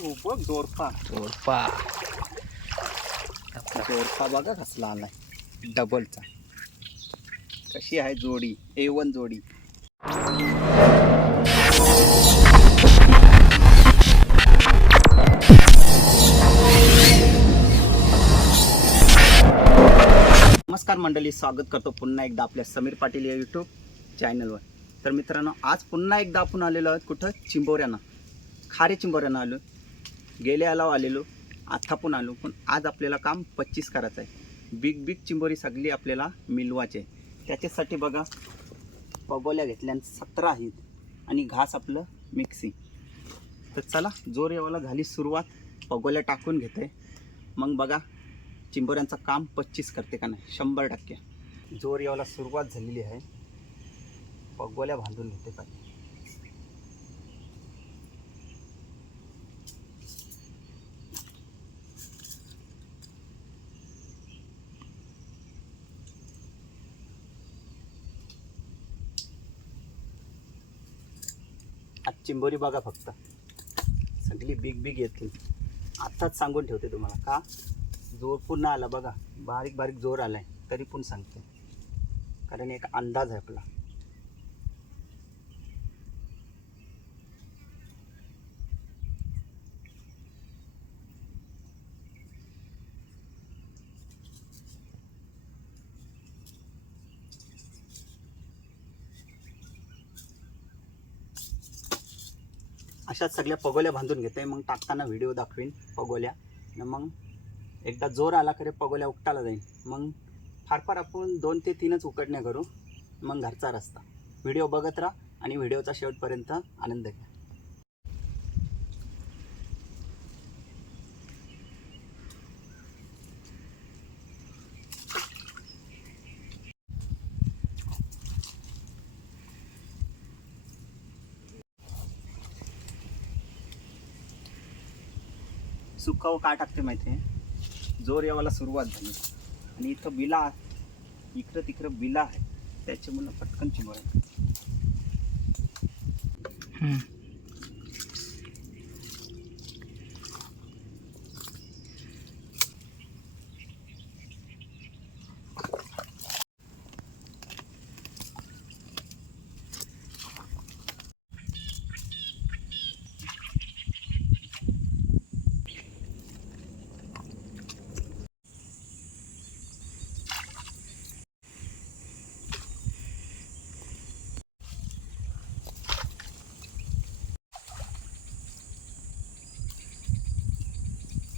बघ दोरपा दोरपा दोरपा बघा कसला आलाय डबलचा. कशी आहे जोडी, A1 जोडी. नमस्कार मंडळी, स्वागत करतो पुन्हा एकदा आपल्या समीर पाटील या यूट्यूब चॅनलवर. तर मित्रांनो, आज पुन्हा एकदा आपण आलेलो आहोत कुठं, चिंबोऱ्यांना. खारे चिंबोऱ्यांना आलो. गेल्याला आलेलो, आता पण आलो. पण आज आपल्याला काम 25 करायचं आहे. बिग बिग चिंबोरी सगळी आपल्याला मिलवायचे. त्याच्यासाठी बघा, पगोल्या घेतल्या 17 आहेत आणि घास आपलं मिक्सी. तर चला, जोर येवाला झाली सुरुवात. पगोल्या टाकून घेते, मग बघा चिंबोऱ्यांचं काम 25 करते का नाही. 100% जोर यावाला सुरुवात झालेली आहे. पगोल्या बांधून घेते पाहिजे. आज चिंबोरी बघा, फक्त सगळी बिग बिग येतील. आत्ताच सांगून ठेवते तुम्हाला, का जोर पुन्हा आला बघा. बारीक बारीक जोर आलाय तरी पण सांगते, कारण एक अंदाज आहे आपला. अशाच सगळ्या पगोल्या बांधून घेते, मग टाकताना व्हिडिओ दाखवीन पगोल्या. मग एकदा जोर आला करे पगोल्या उपटायला जाईल. मग फार फार आपण 2 ते 3च उकडण्या करू, मग घरचा रस्ता. व्हिडिओ बघत राहा आणि व्हिडिओचा शेवटपर्यंत आनंद घ्या. सुकावं काय टाकते माहिती आहे, जोर यावाला सुरुवात झाली आणि इथं बिला, इकडं तिकडं बिला आहे, त्याच्यामुळे पटकन चिंबोऱ्या.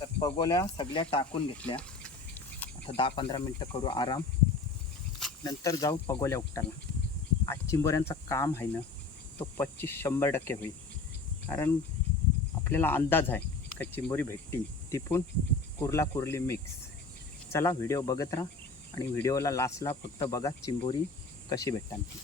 तर पगोल्या सगळ्या टाकून घेतल्या. आता 10-15 मिनटं करू आराम, नंतर जाऊ पगोल्या उपटायला. आज चिंबोऱ्यांचं काम आहे ना, तो 25-100% होईल. कारण आपल्याला अंदाज आहे का चिंबोरी भेटतील, ती पण कुर्ला कुर्ली मिक्स. चला, व्हिडिओ बघत राहा आणि व्हिडिओला लास्टला फक्त बघा चिंबोरी कशी भेटतात.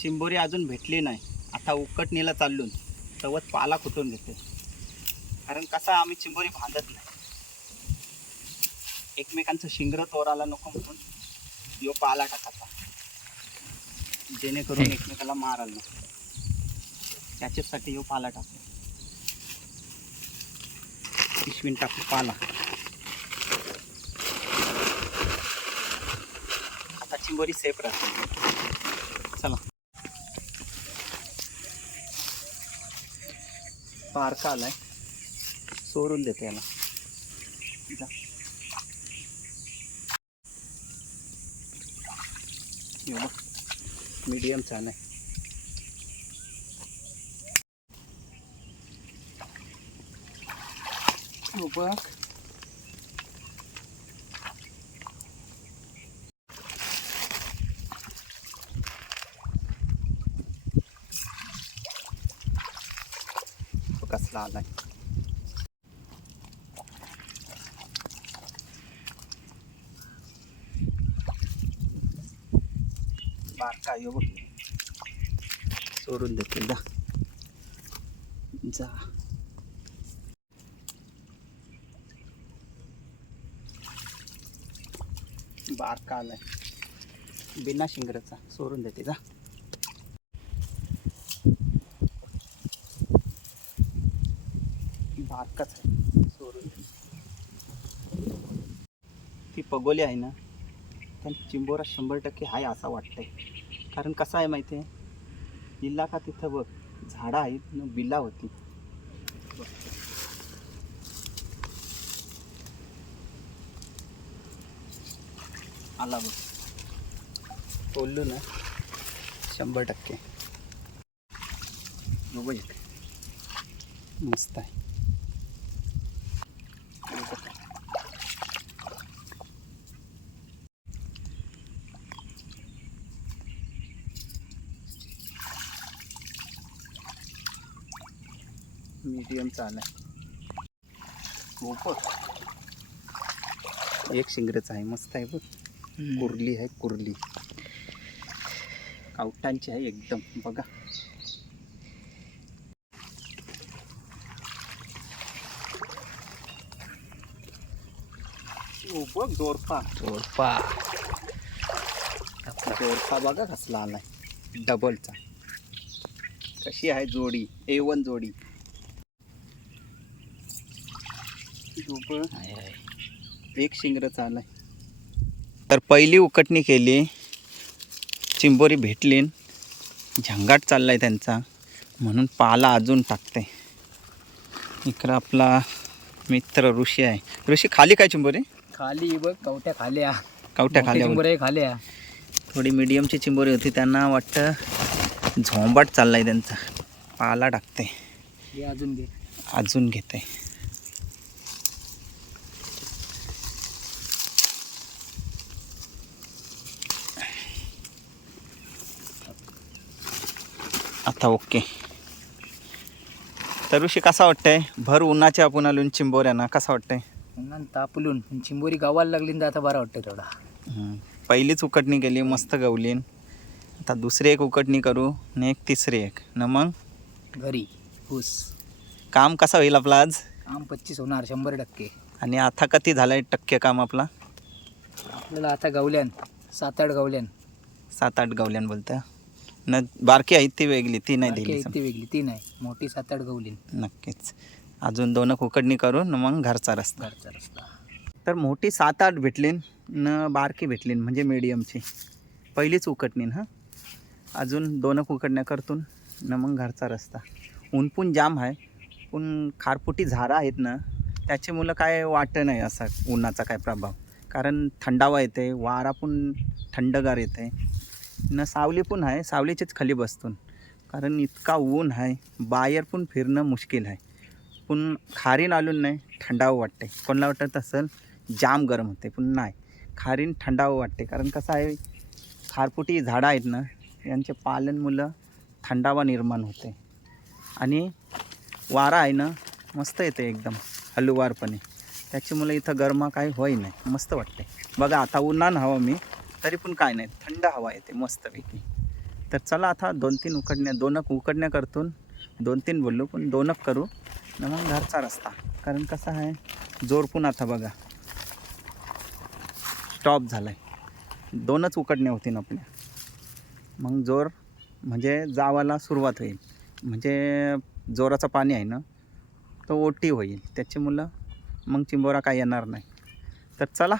चिंबोरी अजून भेटली नाही, आता उकटणीला चालून तवत पाला कुटून घेते. कारण कसा आम्ही चिंबोरी बांधत नाही, एकमेकांचं शिंगर तोराला नको म्हणून यो पाला टाकायचा, जेणेकरून एकमेकाला मारायला नको. त्याच्यासाठी यो पाला टाकतो. पिशवीन टाकू पाला. आता चिंबोरी सेफ राहते. चला, पारका आलाय, सोडून देते याला. मीडियम छान आहे. बघ, कसला आलाय. बारका यो बघ, सोडून देते. जा जा, बारका आलाय बिना शिंगराचा, सोडून देते. जा, बारकाच आहे सोडून. ती पगोली आहे ना त्या चिंबोरा 100% आहे असं वाटतंय. कारण कसं आहे माहिती आहे, इल्ला का तिथं बघ झाडं आहेत न बिला होती. आला बघ बोललो ना 100%. बघ मस्त आहे. मीडियमचा आला बघ. एक शिंगरेच आहे मस्त आहे बघ. कुर्ली आहे कुर्ली कावटांची आहे एकदम. बघा बघ जोरपा जोरपा जोरपा बघा कसला आलाय डबलचा. कशी आहे जोडी A1 जोडी. एक शिंगरच आलाय. तर पहिली उकटणी केली, चिंबोरी भेटली, झंगाट चाललाय त्यांचा म्हणून पाला अजून टाकते. इकडं आपला मित्र ऋषी आहे. ऋषी खाली काय चिंबोरी? खाली बघ कवट्या खाल्या, कवट्या खाल्या चिंबोऱ्या खाल्या. थोडी मीडियमची चिंबोरी होती, त्यांना वाटतं झोंबाट चाललाय त्यांचा. पाला टाकते अजून घे, अजून घेते. आता ओके. तर ऋषी कसा वाटतंय भर उन्हाच्या आपण आलून चिंबोऱ्यांना कसा वाटतंय? उन्हान तापलून चिंबोरी गावाला लागली तर आता बरा वाटतं थोडा. पहिलीच उकडणी केली मस्त गवली. आता दुसरी एक उकडणी करू आणि एक तिसरी एक न मग घरी ऊस. काम कसं होईल आपला आज? काम 25 होणार 100%. आणि आता किती झालंय टक्के काम आपला? आपल्याला आता गावल्यान 7-8 गावल्यान. 7-8 गावल्यान बोलतं न. बारकी आहेत ती वेगळी, ती नाही दिली. ती वेगळी ती नाही, मोठी 7-8 गावलीन. नक्कीच अजून 2 उकडणी करून मग घरचा रस्ता. रस्ता. तर मोठी 7-8 भेटली न बारकी भेटली म्हणजे मीडियमची. पहिलीच उकडणी हां. अजून 2 उकडण्या करतून न मग घरचा रस्ता. ऊन पण जाम आहे, पण खारपुटी झाडं आहेत ना त्याचे मुलं काय वाटत नाही असा उन्हाचा काय प्रभाव. कारण थंडावा येते, वारा पण थंडगार येते न. सावली पण आहे, सावलीचीच खाली बसतून. कारण इतका ऊन आहे बाहेर पण फिरणं मुश्किल आहे. पण खारीन आलून नाही थंडावं वाटते. कोणाला वाटत असेल जाम गरम होते, पण नाही खारीन थंडावं वाटते. कारण कसं आहे खारपुटी झाडं आहेत ना यांचे पालन मुलं थंडावा निर्माण होते. आणि वारा आहे ना मस्त येते एकदम हलुवारपणे. त्याची मुलं इथं गरमा काही होई नाही, मस्त वाटते. बघा आता उन्हान हवा मी तरी पण काय नाही, थंड हवा येते मस्तपैकी. तर चला आता 2-3 उकडण्या 2 उकडण्या करतून 2-3 बोललो पण 2 करू न मग घरचा रस्ता. कारण कसं आहे जोर पण आता बघा स्टॉप झाला आहे. 2च उकडण्या होतील आपल्या. मग जोर म्हणजे जावाला सुरुवात होईल. म्हणजे जोराचं पाणी आहे ना तो ओटी होईल, त्याची मुलं मग चिंबोरा काय येणार नाही. तर चला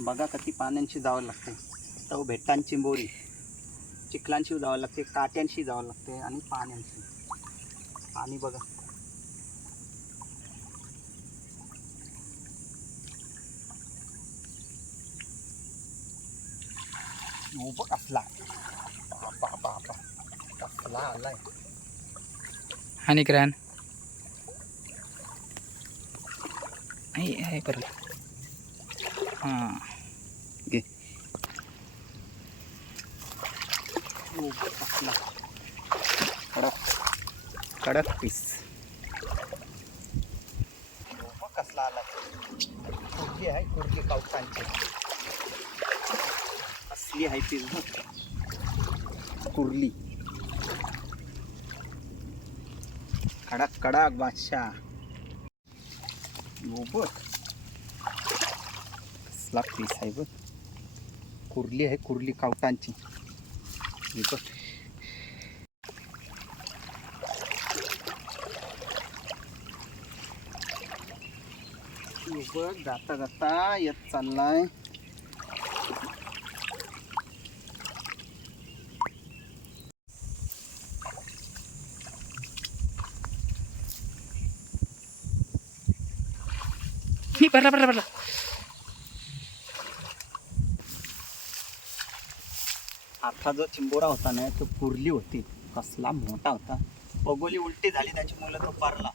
बघा किती पाण्यांशी जावं लागते. तो भेटांची चिंबोरी चिखलांशी जावं लागते, काट्यांशी जावं लागते आणि पाण्यांशी. पाणी बघा कसला कसला आलाय. आणि क्रान आहे परत. हां घे. कसला कडक कडक पीस. कसला आलाय. कुर्ली आहे कुर्ली कावटांची. असली आहे पीस कुर्ली. कडक कडक बादशाह. बघ कसला पीस आहे बघ. कुर्ली आहे कुर्ली कावटांची. बघ बघ जाता जाता येत चाललाय. भरला. आता जो चिंबोरा होता ना तो कुर्ली होती, कसला मोठा होता. पगोली उलटी झाली त्याची मुलं तो पारला.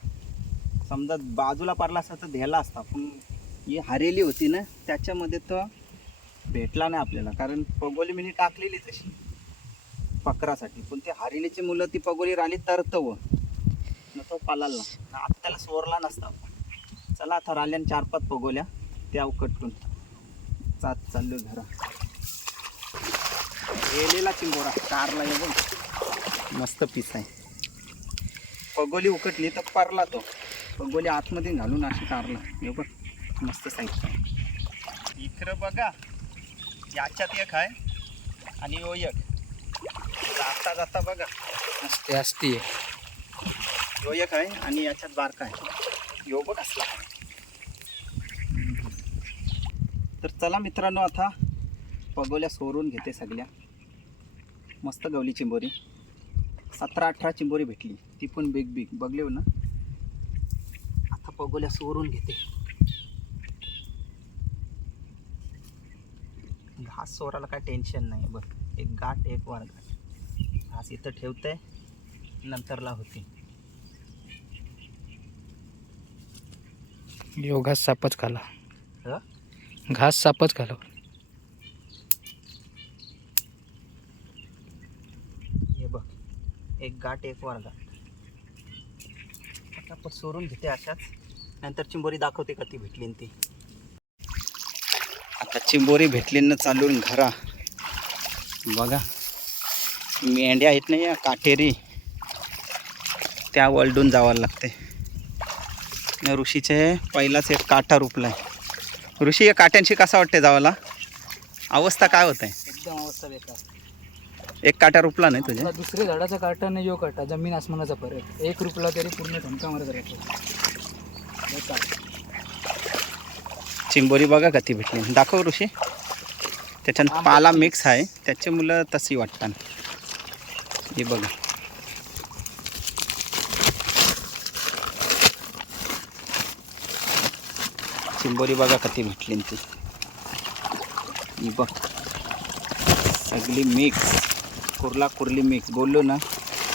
समजा बाजूला पारला असता तर ध्याला असता, पण ही हारेली होती ना त्याच्यामध्ये तो भेटला नाही आपल्याला. कारण पगोली मिनी टाकलेली तशी पकरासाठी, पण ते हारेलीची मुलं ती पगोली राहिली तर तो पालाला आता त्याला सोरला नसता. चला आता राहिल्या 4-5 पगोल्या त्या कटून चाललो घरा. गेलेला चिंबोरा कारला बघ, मस्त पीस आहे. पगोली उकटली तर पारला तो. पगोली आतमध्ये घालून अशी कारला हे बघ, मस्त साईज. इकडं बघा, याच्यात एक आहे आणि यो एक जाता जाता बघा असते यो एक आहे आणि याच्यात बारका आहे. यो बघ असला. तर चला मित्रांनो, आता पगोल्या सोरून घेते सगळ्या. मस्त गवली चिंबोरी 17-18 चिंबोरी भेटली, ती पण बिग बघले हो ना. आता पगोल्या सोरून घेते. घास सोराला काय टेन्शन नाही. बघ, एक गाठ एक वर गाठ. घास इथं ठेवते, नंतरला होते. यो घास सापच खाला. हं? घास सापच खाला. हे बघ, एक गाठ एक वर गाठ. आता आपण सोडून घेते अशाच, नंतर चिंबोरी दाखवते कधी भेटली न ती. आता चिंबोरी भेटली न चालून घरा. बघा मेंढ्या आहेत नाही या काटेरी, त्या वलडून जावं लागते. ऋषीचे पहिलाच एक काटा रुपलाय. ऋषी या काट्यांशी कसा वाटते जावाला? अवस्था काय होत आहे? एकदम अवस्था बेकार. एक काटा रुपला नाही तुझ्या? दुसऱ्या झाडाचा काटा आणि यो काटा जमीन आसमानाचा फरक. एक रुपला तरी पूर्ण धमका मारत राहतो. चिंबोरी बघा कधी भेटली, दाखव ऋषी. त्याच्यात पाला मिक्स आहे, त्याची मुलं तशी वाटतात. हे बघा, चिंबोरी बघा कधी भेटली ती. ही बघ सगळी मिक्स, कुर्ली मिक्स. बोललो ना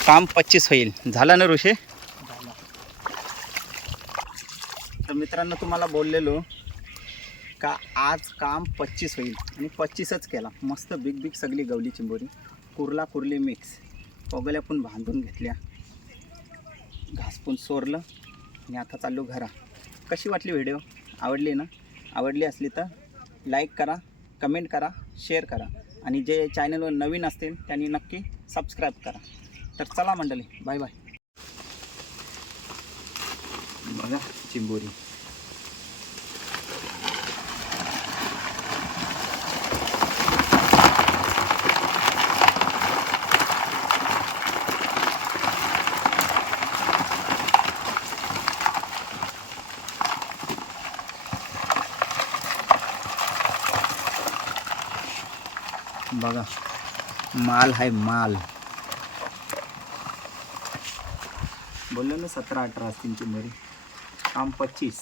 काम 25 होईल. झालं ना ऋषी? तर मित्रांनो, तुम्हाला बोललेलो का आज काम 25 होईल आणि 25च केला. मस्त बिग सगळी गवली चिंबोरी, कुर्ली मिक्स. पगोल्या पण बांधून घेतल्या, घास पण सोरलं आणि आता चाललो घरा. कशी वाटली व्हिडिओ? आवडली ना? आवडली असली तर लाईक करा, कमेंट करा, शेअर करा आणि जे चॅनलवर नवीन असतील त्यांनी नक्की सबस्क्राईब करा. तर चला मंडळी, बाय बाय. बघा चिंबोरी. बघा माल आहे माल. बोललो ना 17-18 असतील चिंबोरी, काम 25.